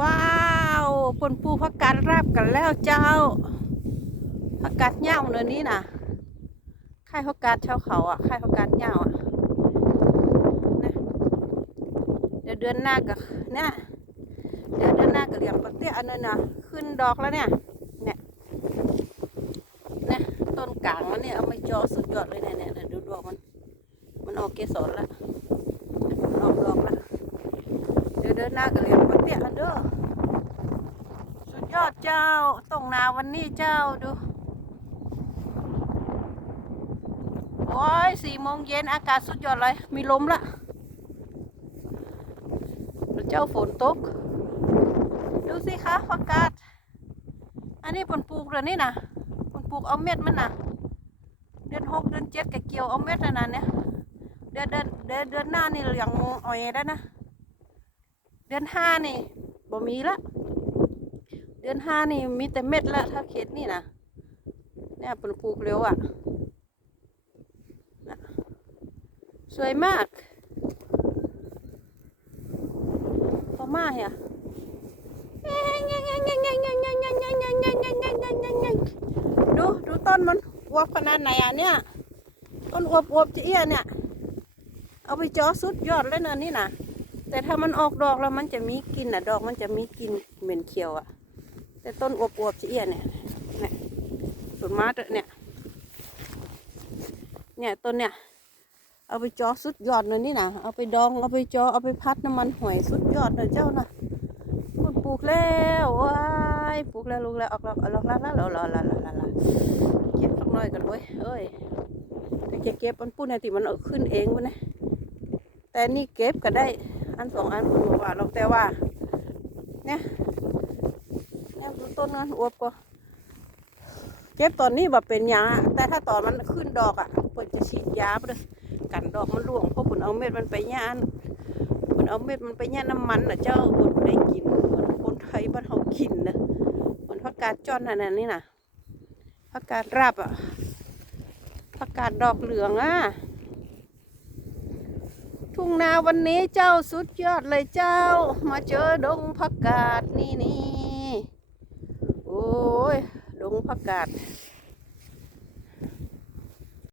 ว้าวปนปูพักการราบกันแล้วเจ้าพักกาดเหย้าเนินนี้นะค่ายพักกาดชาวเขาอะค่ายพักกาดเหย้าอะนะเดี๋ยวเดือนหน้าก็เนี่ยเดี๋ยวเดือนหน้าก็เลี้ยงปลาเตี้ยอันนั้นนะขึ้นดอกแล้วเนี่ยเนี่ยเนี่ยต้นกลางมันเนี่ยเอามาจอสุดยอดเลยเนี่ยเนี่ยเนี่ยดูดอกมันมันออกเกสรแล้วออกดอกแล้วเดี๋ยวเดินหน้าก็เรียนปะเตี้ยอันเด้อ ยอดเจ้าต้องนาวันนี้เจ้าดู โอ้ยสี่โมงเย็นอากาศสุดยอดเลย มีลมละแล้วเจ้าฝนตก ดูสิคะอากาศอันนี้ผลปลูกเลยนี่นะผลปลูกเอาเม็ดมันนะเดือนหกเดือนเจ็ดกะเกี่ยวเอาเม็ดนะนะเนี่ยเดือนเดือนเดือนเดือนหน้านี่เลี้ยงอ้อยได้นะ เดือนห้านี่บ่มีละ เดือนห้านี่มีแต่เม็ดละถ้าเขตนี่นะเนี่ยเป็นปลูกเร็วอะนะสวยมากพอมาเหรอดูดูต้นมันอวบขนาดไหนอะเนี่ย ต้นอวบอวบจะเอี้ยเนี่ย เอาไปจอสุดยอดเลยนะนี่นะแต่ถ้ามันออกดอกแล้วมันจะมีกลิ่นอะ ดอกมันจะมีกลิ่นเหม็นเขียวอะ แต่ต้นอวบๆเอี้ยเนี่ยเนี่ยส่วนมากเนี่ย เนี่ยต้นเนี่ย เอาไปจอสุดยอดเลยนี่นะเอาไปดอง เอาไปจอ เอาไปพัดน้ำมันหอยสุดยอดเลยเจ้านะพูดปลูกแล้วว้ายปลูกแล้วลูกแล้วออกแล้วออกแล้วแล้วแล้วแล้วแล้วแล้วเก็บสักหน่อยกันเว้ยเอ้ยแต่จะเก็บมันพูดในที่มันขึ้นเองวะเนี่ยแต่นี่เก็บก็ได้ อันสองอันคุณบอกว่าเราแต่ว่า เนี่ย ดูต้นนั้นอวบก็เก็บตอนนี้แบบเป็นยา แต่ถ้าตอนมันขึ้นดอกอะเปิดจะฉีดยาไปเลยกันดอกมันร่วงเพราะผลเอาเม็ดมันไปย่านผลเอาเม็ดมันไปย่านน้ำมันน่ะเจ้าผลได้กินเหมือนคนไทยบ้านเขากินนะพักกาดจ้อนนั่นน่ะนี่นะผักกาดราบอะผักกาดดอกเหลืองอะทุ่งนาวันนี้เจ้าสุดยอดเลยเจ้า มาเจอดงผักกาดนี่นี่โอ้ยดง ผักกาด